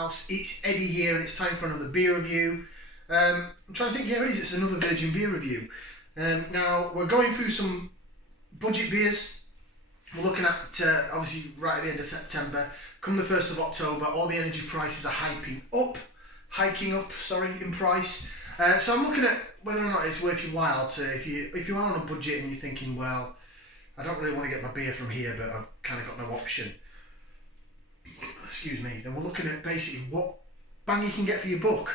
It's Eddie here, and it's time for another beer review. I'm trying to think, yeah, it is. It's another Virgin beer review. Now, we're going through some budget beers. We're looking at, obviously, right at the end of September. Come the 1st of October, all the energy prices are hiking up in price. So I'm looking at whether or not it's worth your while to, if you are on a budget and you're thinking, well, I don't really want to get my beer from here, but I've kind of got no option. Excuse me. Then we're looking at basically what bang you can get for your buck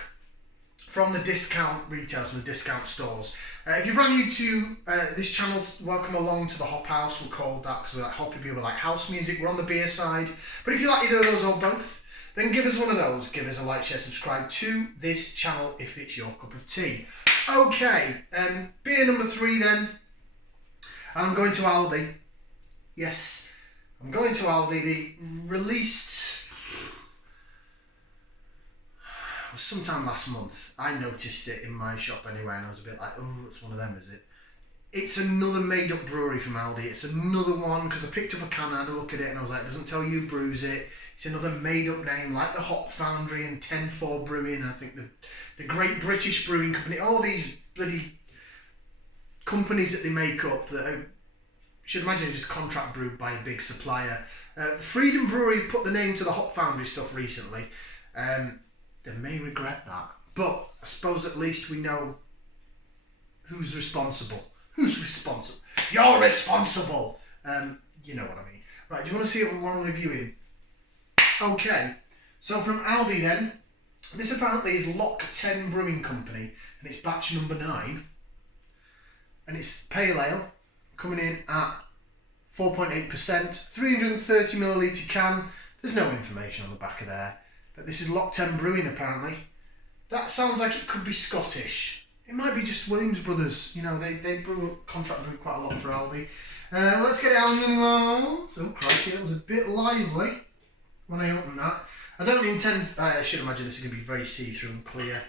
from the discount retailers, from the discount stores. If you're brand new to this channel, welcome along to the Hop House. We're called that because we like hoppy beer, we like house music. We're on the beer side. But if you like either of those or both, then give us one of those. Give us a like, share, subscribe to this channel if it's your cup of tea. Okay, beer number 3 then. And I'm going to Aldi. Yes, I'm going to Aldi. They released sometime last month. I noticed it in my shop anyway, and I was a bit like, oh, it's one of them, is it? It's another made-up brewery from Aldi. It's another one, because I picked up a can and I had a look at it, and I was like, it doesn't tell you who brews it. It's another made-up name, like the Hop Foundry and 10-4 Brewing, and I think the Great British Brewing Company, all these bloody companies that they make up that are, should imagine just contract brewed by a big supplier. Freedom Brewery put the name to the Hop Foundry stuff recently. They may regret that, but I suppose at least we know who's responsible. Who's responsible? You're responsible! You know what I mean. Right, do you want to see what I'm reviewing? Okay, so from Aldi then, this apparently is Lock Ten Brewing Company, and it's batch number 9, and it's pale ale, coming in at 4.8%, 330ml can. There's no information on the back of there. But this is Lock Ten Brewing, apparently. That sounds like it could be Scottish. It might be just Williams Brothers. You know, they contract brew quite a lot for Aldi. Let's get it out. So, crikey, that was a bit lively when I opened that. I don't intend, I should imagine this is going to be very see-through and clear.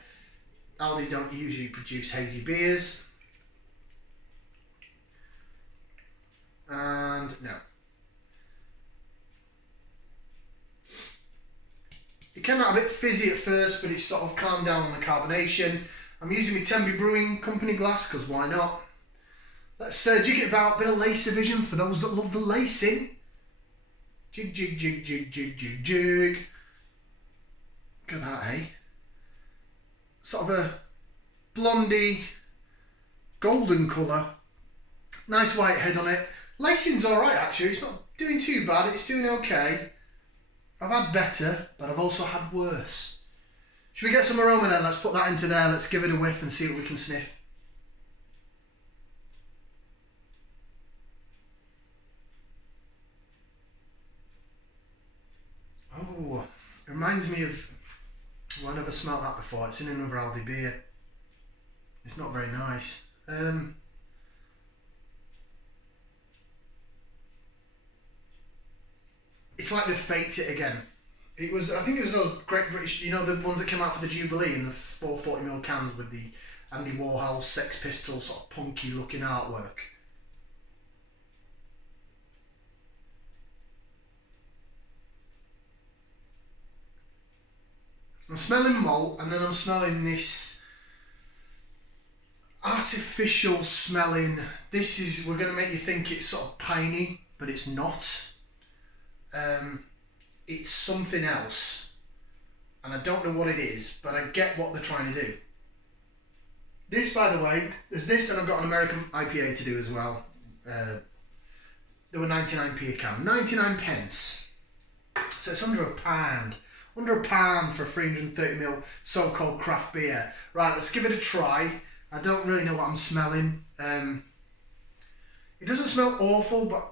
Aldi don't usually produce hazy beers. And, no. It came out a bit fizzy at first, but it's sort of calmed down on the carbonation. I'm using my Temby Brewing Company glass, because why not? Let's jig it about, bit of lace division for those that love the lacing. Jig, jig, jig, jig, jig, jig, jig. Look at that, eh? Sort of a blondie, golden colour. Nice white head on it. Lacing's alright actually, it's not doing too bad, it's doing okay. I've had better, but I've also had worse. Should we get some aroma then? Let's put that into there. Let's give it a whiff and see what we can sniff. Oh, it reminds me of... Well, I never smelt that before. It's in another Aldi beer. It's not very nice. It's like they've faked it again. It was, I think it was those Great British, you know, the ones that came out for the Jubilee in the 440ml cans with the Andy Warhol Sex Pistols sort of punky looking artwork. I'm smelling malt, and then I'm smelling this artificial smelling. This is, we're going to make you think it's sort of piney, but it's not. It's something else, and I don't know what it is, but I get what they're trying to do. This, by the way, there's this, and I've got an American IPA to do as well. They were 99p a can, 99 pence. So it's under a pound for 330ml so-called craft beer. Right, let's give it a try. I don't really know what I'm smelling. It doesn't smell awful, but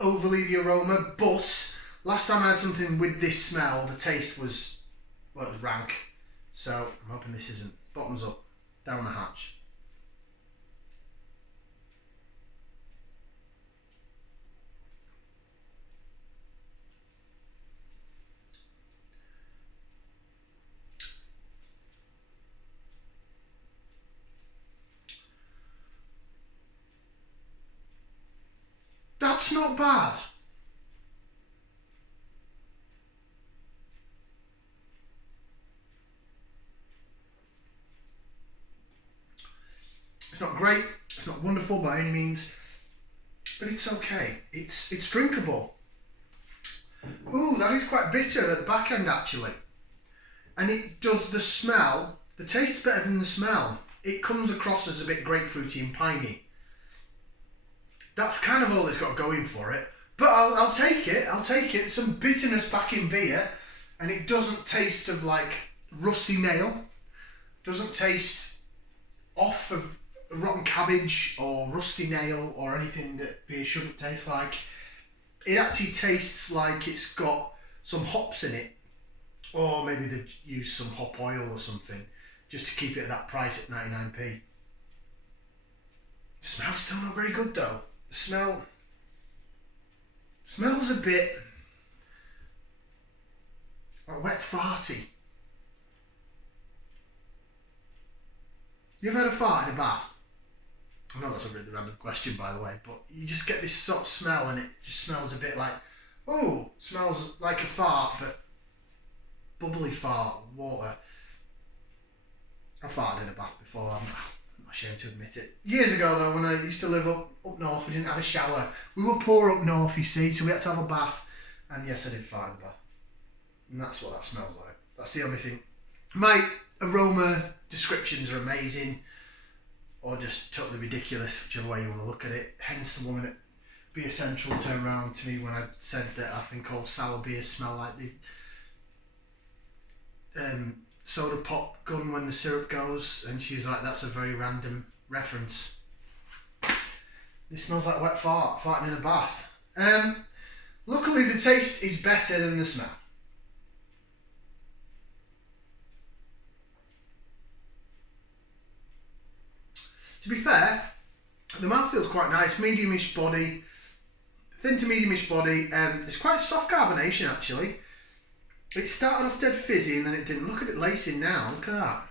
overly the aroma, but last time I had something with this smell, the taste was, well, it was rank. So I'm hoping this isn't. Bottoms up, down the hatch. That's not bad. not great, it's not wonderful by any means, but it's okay. It's drinkable. Ooh, that is quite bitter at the back end actually. And it does the smell, the taste is better than the smell. It comes across as a bit grapefruity and piney. That's kind of all it's got going for it. But I'll take it. There's some bitterness back in beer, and it doesn't taste of like rusty nail. Doesn't taste off of rotten cabbage or rusty nail or anything that beer shouldn't taste like. It actually tastes like it's got some hops in it, or maybe they've used some hop oil or something just to keep it at that price at 99p. The smell's still not very good though. The smells a bit like wet farty. You ever had a fart in a bath? I know that's a really random question by the way, but you just get this sort of smell and it just smells a bit like, oh, smells like a fart, but bubbly fart, water. I've farted in a bath before, I'm not ashamed to admit it. Years ago though, when I used to live up north, we didn't have a shower. We were poor up north, you see, so we had to have a bath. And yes, I did fart in the bath. And that's what that smells like. That's the only thing. My aroma descriptions are amazing, or just totally ridiculous, whichever way you want to look at it. Hence the woman at Beer Central turned around to me when I said that I think all sour beers smell like the soda pop gun when the syrup goes, and she was like, that's a very random reference. This smells like wet farting in a bath. Luckily the taste is better than the smell. To be fair, the mouth feels quite nice, medium-ish body, thin to medium-ish body. It's quite soft carbonation actually. It started off dead fizzy and then it didn't. Look at it lacing now, look at that.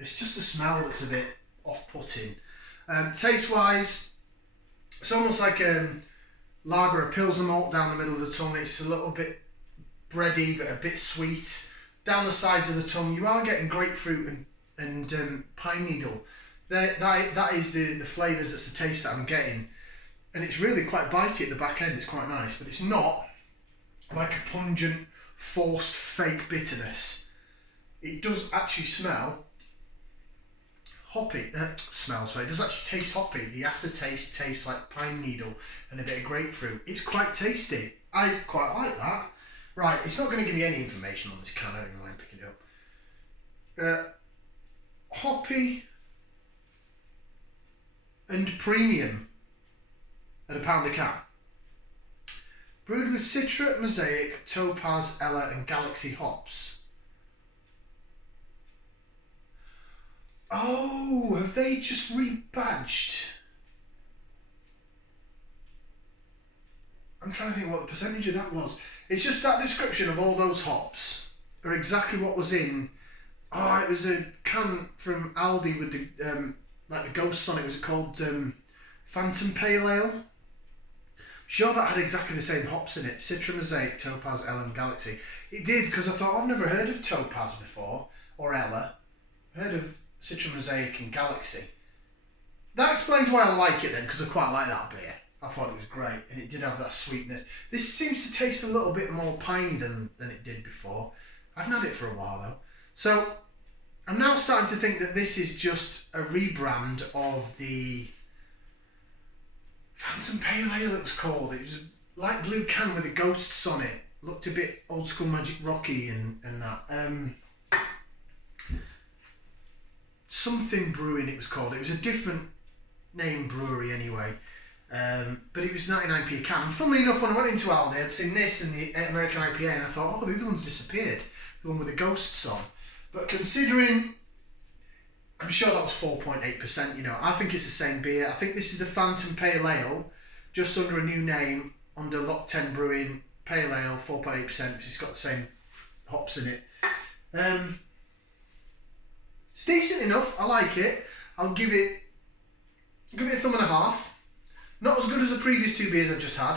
It's just the smell that's a bit off-putting. Taste-wise, it's almost like lager or pilsner malt down the middle of the tongue. It's a little bit bready but a bit sweet. Down the sides of the tongue, you are getting grapefruit and pine needle. That is the flavours, that's the taste that I'm getting. And it's really quite bitey at the back end, it's quite nice, but it's not like a pungent, forced, fake bitterness. It does actually smell hoppy, it does actually taste hoppy. The aftertaste tastes like pine needle and a bit of grapefruit. It's quite tasty. I quite like that. Right, it's not going to give me any information on this can, I don't even mind picking it up. Hoppy and premium at £1 a can. Brewed with Citra, Mosaic, Topaz, Ella and Galaxy hops. Oh, have they just rebadged? I'm trying to think what the percentage of that was. It's just that description of all those hops are exactly what was in. Oh, it was a can from Aldi with the like the ghosts on it. Was it called Phantom Pale Ale? Sure, that had exactly the same hops in it. Citra, Mosaic, Topaz, Ella and Galaxy. It did, because I thought, I've never heard of Topaz before, or Ella. I heard of Citra, Mosaic and Galaxy. That explains why I like it then, because I quite like that beer. I thought it was great, and it did have that sweetness. This seems to taste a little bit more piney than it did before. I haven't had it for a while though. So, I'm now starting to think that this is just a rebrand of the Phantom Pale Ale it was called. It was a light blue can with the ghosts on it. Looked a bit old school Magic Rocky and that. Something Brewing it was called. It was a different name brewery anyway. But it was 99p a can. And funnily enough, when I went into Aldi, I'd seen this and the American IPA, and I thought, oh, the other one's disappeared. The one with the ghosts on. But considering, I'm sure that was 4.8%, you know, I think it's the same beer. I think this is the Phantom Pale Ale, just under a new name, under Lock Ten Brewing, Pale Ale, 4.8%, because it's got the same hops in it. It's decent enough, I like it. I'll give it a thumb and a half. Not as good as the previous two beers I've just had,